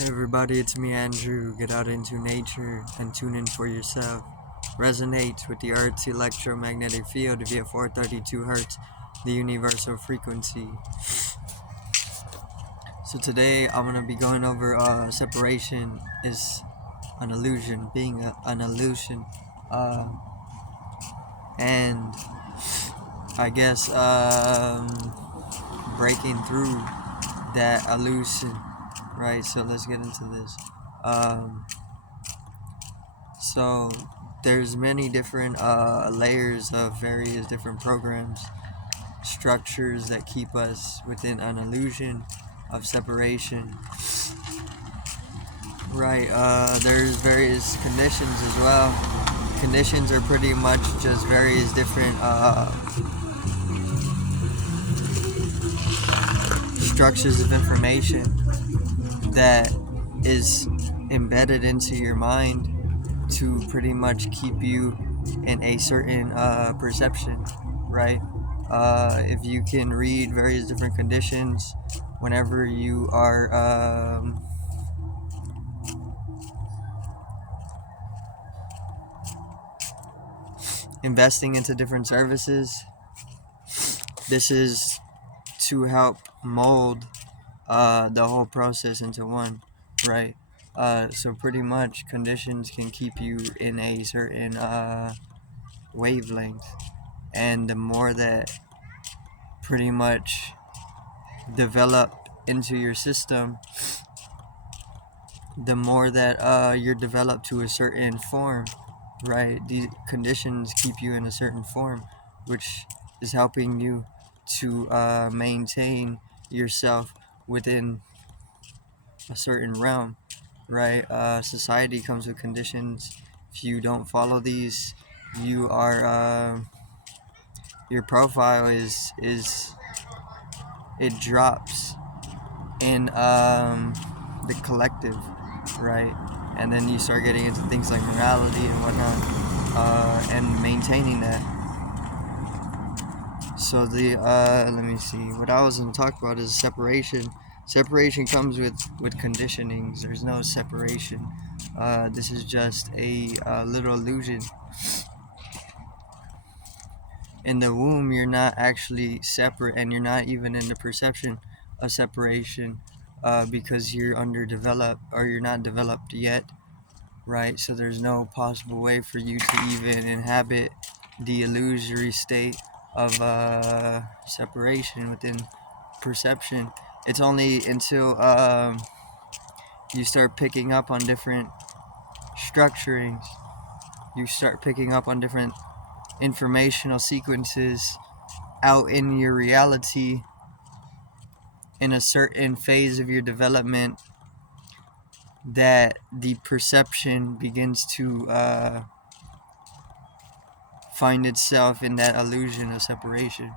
Hey everybody, it's me Andrew. Get out into nature and tune in for yourself. Resonate with the Earth's electromagnetic field via 432 Hz, the universal frequency. So today I'm gonna be going over separation is an illusion, being an illusion, uh, and I guess breaking through that illusion. Right. So let's get into this. Um, So there's many different layers of various different programs, structures that keep us within an illusion of separation. Right. There's various conditions as well. Conditions are pretty much just various different structures of information that is embedded into your mind to pretty much keep you in a certain perception, right? If you can read various different conditions whenever you are investing into different services, this is to help mold the whole process into one, right? So pretty much conditions can keep you in a certain wavelength, and the more that pretty much develop into your system, the more that you're developed to a certain form, right? These conditions keep you in a certain form, which is helping you to maintain yourself within a certain realm, right? Society comes with conditions. If you don't follow these, you are your profile is it drops in the collective, right? And then you start getting into things like morality and whatnot, and maintaining that. So the let me see. What I was going to talk about is separation. Separation comes with conditionings. There's no separation. This is just a little illusion. In the womb, you're not actually separate, and you're not even in the perception of separation, because you're underdeveloped or you're not developed yet, right? So there's no possible way for you to even inhabit the illusory state of separation within perception. It's only until you start picking up on different structurings, you start picking up on different informational sequences out in your reality in a certain phase of your development, that the perception begins to find itself in that illusion of separation,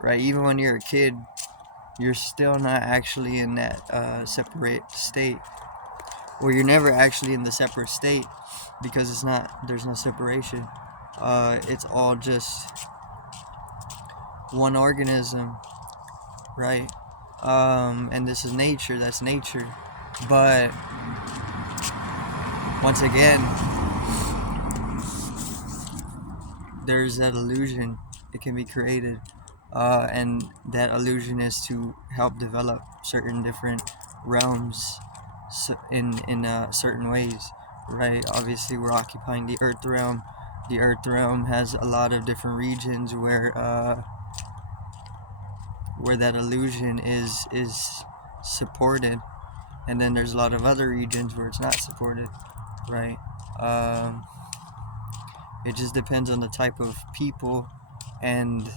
right? Even when you're a kid, you're still not actually in that separate state, or you're never actually in the separate state, because there's no separation. It's all just one organism, right? And this is nature. That's nature. But once again, there's that illusion. It can be created, and that illusion is to help develop certain different realms in certain ways, right? Obviously, we're occupying the Earth realm. The Earth realm has a lot of different regions where that illusion is supported, and then there's a lot of other regions where it's not supported, right? It just depends on the type of people and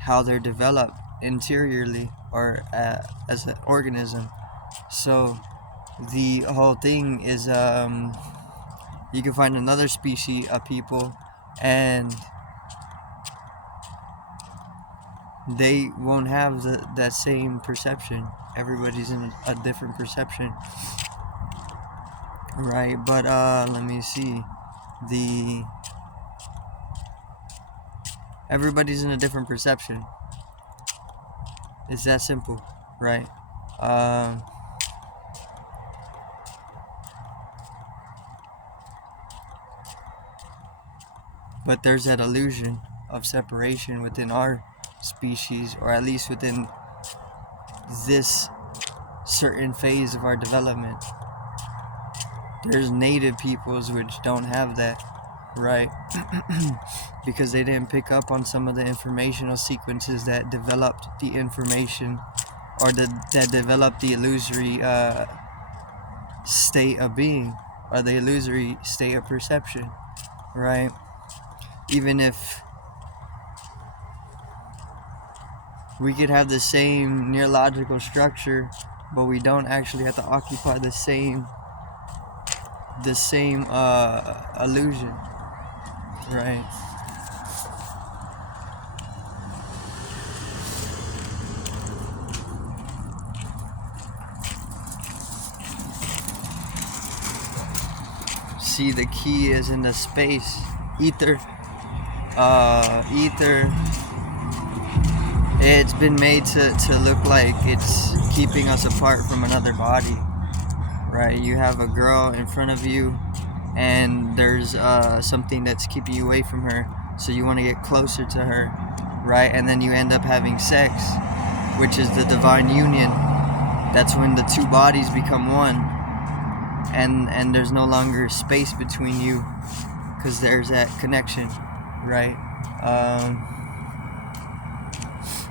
how they're developed interiorly, or as an organism. So the whole thing is, you can find another species of people, and they won't have that same perception. Everybody's in a different perception, right? But let me see. The Everybody's in a different perception. It's that simple, right? Um, But there's that illusion of separation within our species, or at least within this certain phase of our development. There's native peoples which don't have that, right? Because they didn't pick up on some of the informational sequences that developed the information, or that developed the illusory state of being, or the illusory state of perception, right? Even if we could have the same neurological structure, but we don't actually have to occupy the same illusion, right? See, the key is in the space. Ether, it's been made to look like it's keeping us apart from another body, right? You have a girl in front of you, and there's something that's keeping you away from her, so you want to get closer to her, right? And then you end up having sex, which is the divine union. That's when the two bodies become one, and there's no longer space between you, because there's that connection, right?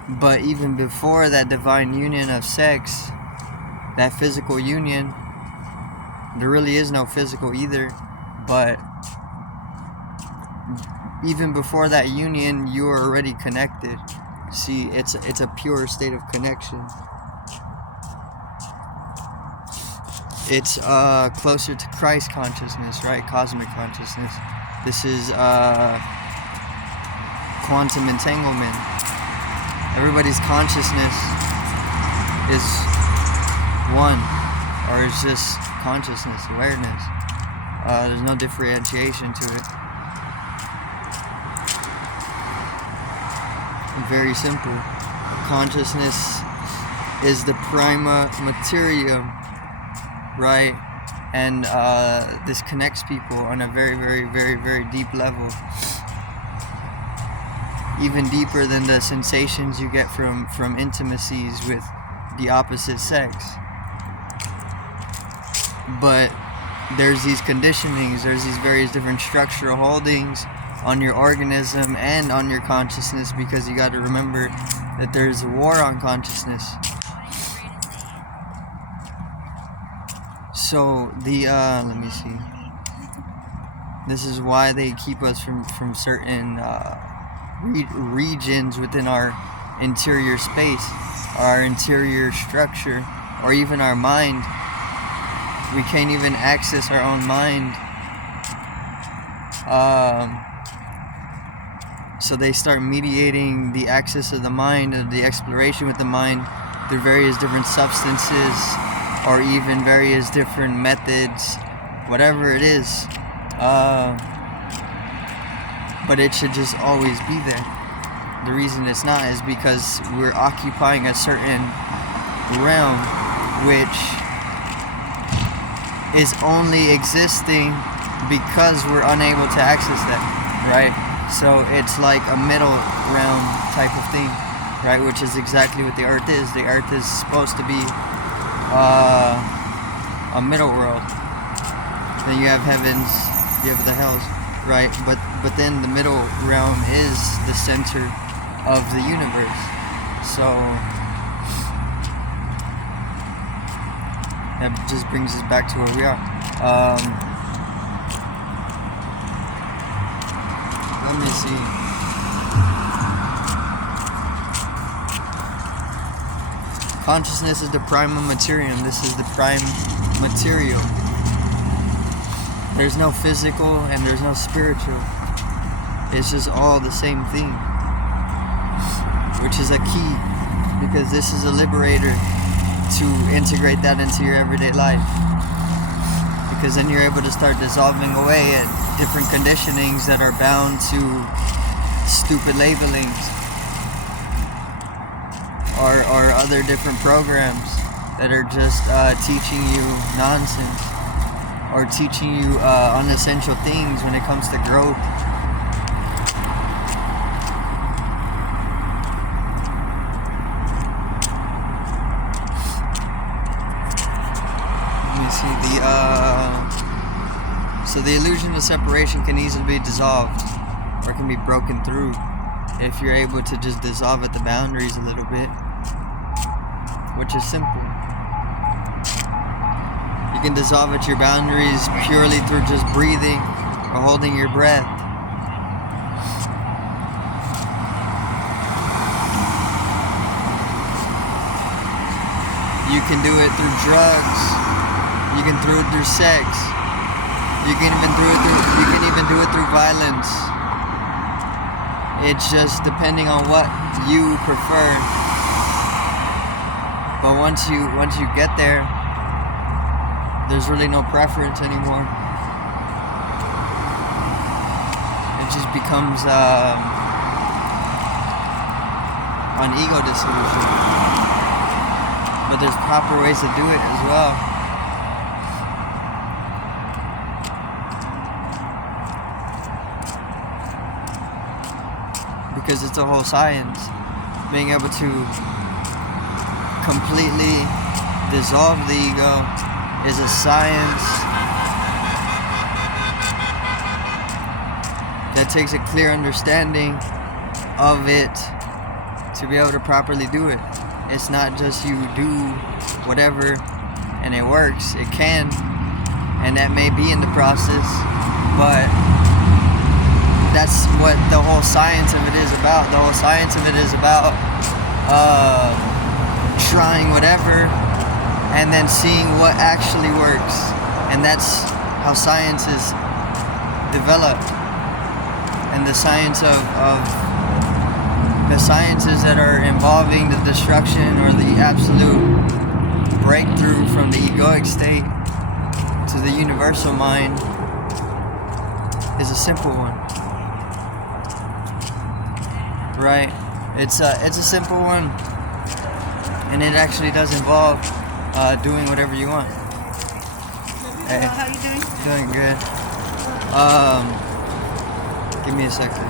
But even before that divine union of sex, that physical union, there really is no physical either, but even before that union, you are already connected. See, it's a pure state of connection. It's closer to Christ consciousness, right? Cosmic consciousness. This is quantum entanglement. Everybody's consciousness is one, or it's just consciousness, awareness. There's no differentiation to it. Very simple. Consciousness is the prima materium, right? And this connects people on a very, very, very, very deep level. Even deeper than the sensations you get from intimacies with the opposite sex. But there's these conditionings, there's these various different structural holdings on your organism and on your consciousness, because you got to remember that there's a war on consciousness. So let me see. This is why they keep us from certain regions within our interior space, our interior structure, or even our mind. We can't even access our own mind. So they start mediating the access of the mind, or the exploration with the mind, through various different substances, or even various different methods, whatever it is. But it should just always be there. The reason it's not is because we're occupying a certain realm which is only existing because we're unable to access that, right? So it's like a middle realm type of thing, right? Which is exactly what the earth is. The earth is supposed to be a middle world. Then you have heavens, you have the hells, right? But then the middle realm is the center of the universe. So that just brings us back to where we are. Let me see. Consciousness is the prima materium. This is the prime material. There's no physical and there's no spiritual. It's just all the same thing. Which is a key, because this is a liberator to integrate that into your everyday life. Because then you're able to start dissolving away at different conditionings that are bound to stupid labelings, or other different programs that are just teaching you nonsense, or teaching you unessential things when it comes to growth. me see. So the illusion of separation can easily be dissolved, or can be broken through, if you're able to just dissolve at the boundaries a little bit, which is simple. You can dissolve at your boundaries purely through just breathing or holding your breath. You can do it through drugs. You can do it through sex. You can even do it through violence. It's just depending on what you prefer. But once you get there, there's really no preference anymore. It just becomes an ego dissolution. But there's proper ways to do it as well. Because it's a whole science. Being able to completely dissolve the ego is a science that takes a clear understanding of it to be able to properly do it. It's not just you do whatever and it works. It can, and that may be in the process, but that's what the whole science of it is about. The whole science of it is about trying whatever and then seeing what actually works. And that's how science is developed. And the science of the sciences that are involving the destruction or the absolute breakthrough from the egoic state to the universal mind is a simple one. Right? It's a simple one, and it actually does involve doing whatever you want. Hey, how you doing? Doing good. Give me a second.